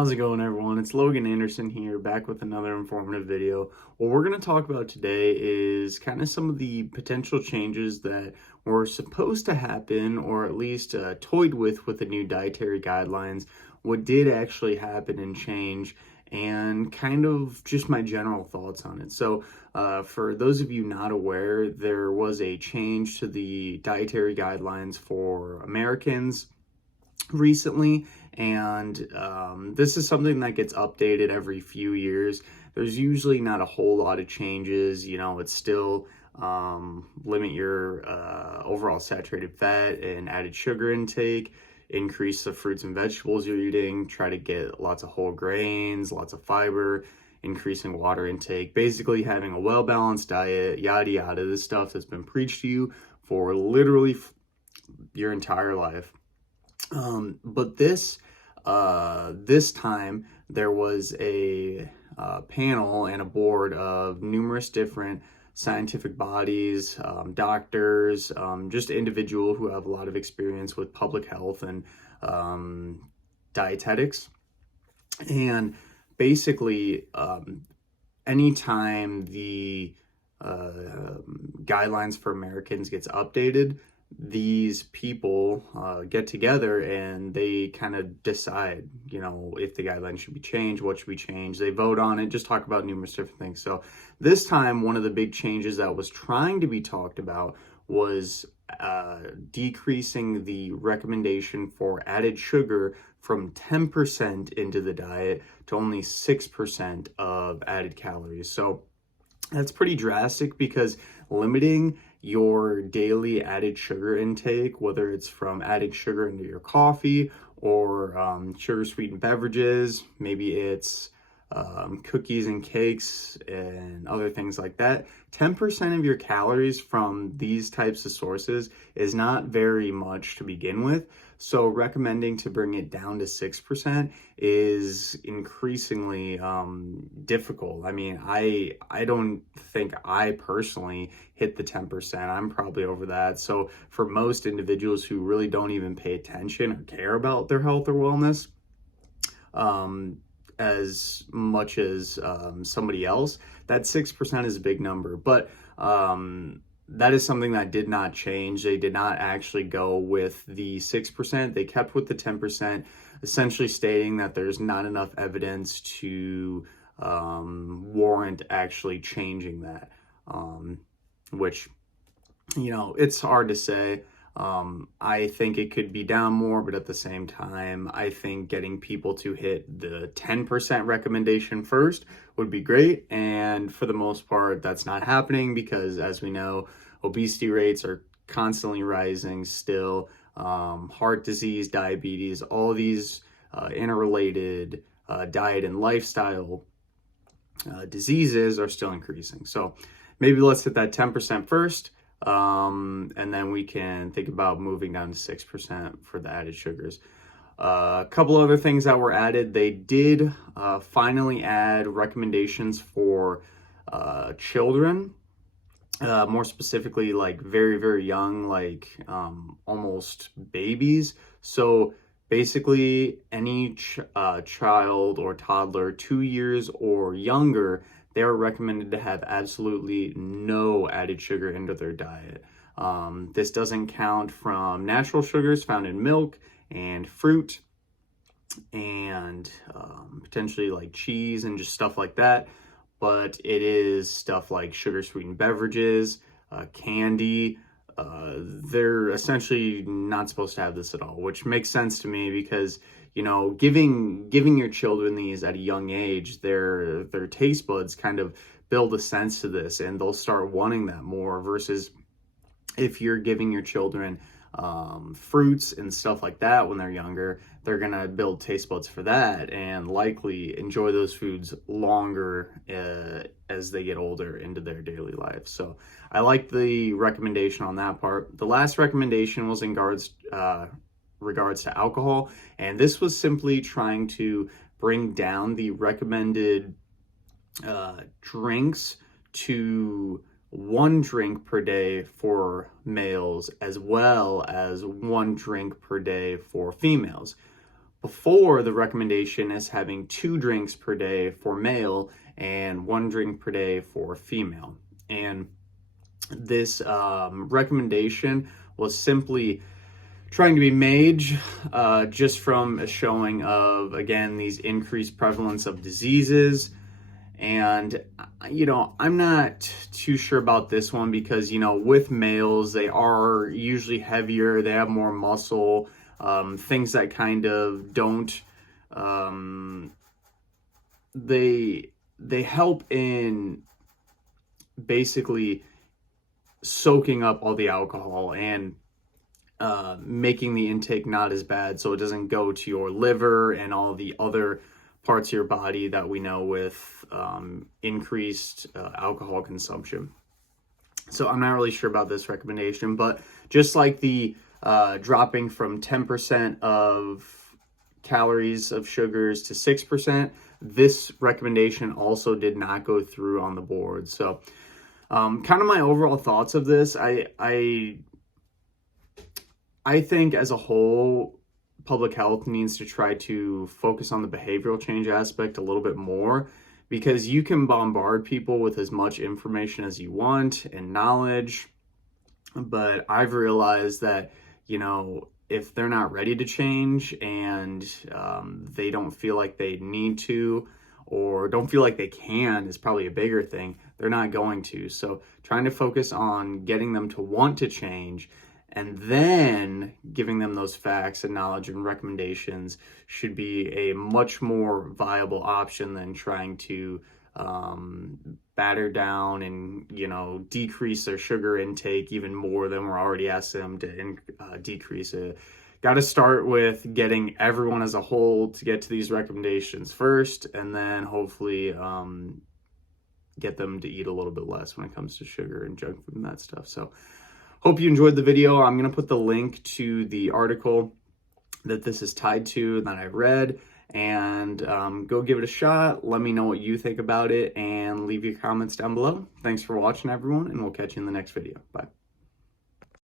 How's it going, everyone? It's Logan Anderson here, back with another informative video. What we're going to talk about today is kind of some of the potential changes that were supposed to happen, or at least toyed with the new dietary guidelines, what did actually happen and change, and kind of just my general thoughts on it. So, for those of you not aware, there was a change to the dietary guidelines for Americans recently, and this is something that gets updated every few years. There's usually not a whole lot of changes. It's still limit your overall saturated fat and added sugar intake, increase the fruits and vegetables you're eating, try to get lots of whole grains, lots of fiber, increasing water intake, basically having a well-balanced diet, yada yada. This stuff that's been preached to you for literally your entire life. But this time there was a panel and a board of numerous different scientific bodies, doctors, just individuals who have a lot of experience with public health and dietetics. And basically, anytime the guidelines for Americans gets updated, these people get together and they kind of decide, if the guidelines should be changed, what should be changed. They vote on it, just talk about numerous different things. So this time, one of the big changes that was trying to be talked about was decreasing the recommendation for added sugar from 10% into the diet to only 6% of added calories. So that's pretty drastic, because limiting your daily added sugar intake, whether it's from adding sugar into your coffee or sugar sweetened beverages, maybe it's cookies and cakes and other things like that, 10% of your calories from these types of sources is not very much to begin with. So recommending to bring it down to 6% is increasingly difficult. I mean, I don't think I personally hit the 10%. I'm probably over that. So for most individuals who really don't even pay attention or care about their health or wellness, as much as somebody else, that 6% is a big number. But that is something that did not change. They did not actually go with the 6%. They kept with the 10%, essentially stating that there's not enough evidence to warrant actually changing that, which, it's hard to say. I think it could be down more, but at the same time, I think getting people to hit the 10% recommendation first would be great. And for the most part, that's not happening because, as we know, obesity rates are constantly rising still. Heart disease, diabetes, all these interrelated diet and lifestyle diseases are still increasing. So maybe let's hit that 10% first. And then we can think about moving down to 6% for the added sugars. A couple other things that were added. They did finally add recommendations for children, more specifically like very, very young, like almost babies. So basically any child or toddler 2 years or younger, they are recommended to have absolutely no added sugar into their diet. This doesn't count from natural sugars found in milk and fruit and potentially like cheese and just stuff like that. But it is stuff like sugar sweetened beverages, candy. They're essentially not supposed to have this at all, which makes sense to me because giving your children these at a young age, their taste buds kind of build a sense to this, and they'll start wanting that more, versus if you're giving your children fruits and stuff like that when they're younger, they're gonna build taste buds for that and likely enjoy those foods longer as they get older into their daily life. So I like the recommendation on that part. The last recommendation was in regards to alcohol, and this was simply trying to bring down the recommended drinks to 1 drink per day for males, as well as 1 drink per day for females. Before, the recommendation is having 2 drinks per day for male and 1 drink per day for female. And this recommendation was simply trying to be made just from a showing of, again, these increased prevalence of diseases. And, I'm not too sure about this one because, with males, they are usually heavier, they have more muscle, things that kind of don't, they help in basically soaking up all the alcohol and making the intake not as bad so it doesn't go to your liver and all the other parts of your body that we know with increased alcohol consumption. So I'm not really sure about this recommendation, but just like the dropping from 10% of calories of sugars to 6%, this recommendation also did not go through on the board. So kind of my overall thoughts of this, I think as a whole, public health needs to try to focus on the behavioral change aspect a little bit more, because you can bombard people with as much information as you want and knowledge. But I've realized that, if they're not ready to change and they don't feel like they need to, or don't feel like they can, is probably a bigger thing. They're not going to. So trying to focus on getting them to want to change and then giving them those facts and knowledge and recommendations should be a much more viable option than trying to batter down and, decrease their sugar intake even more than we're already asking them to decrease it. Got to start with getting everyone as a whole to get to these recommendations first, and then hopefully get them to eat a little bit less when it comes to sugar and junk food and that stuff. So hope you enjoyed the video. I'm going to put the link to the article that this is tied to that I read, and go give it a shot. Let me know what you think about it and leave your comments down below. Thanks for watching, everyone, and we'll catch you in the next video. Bye.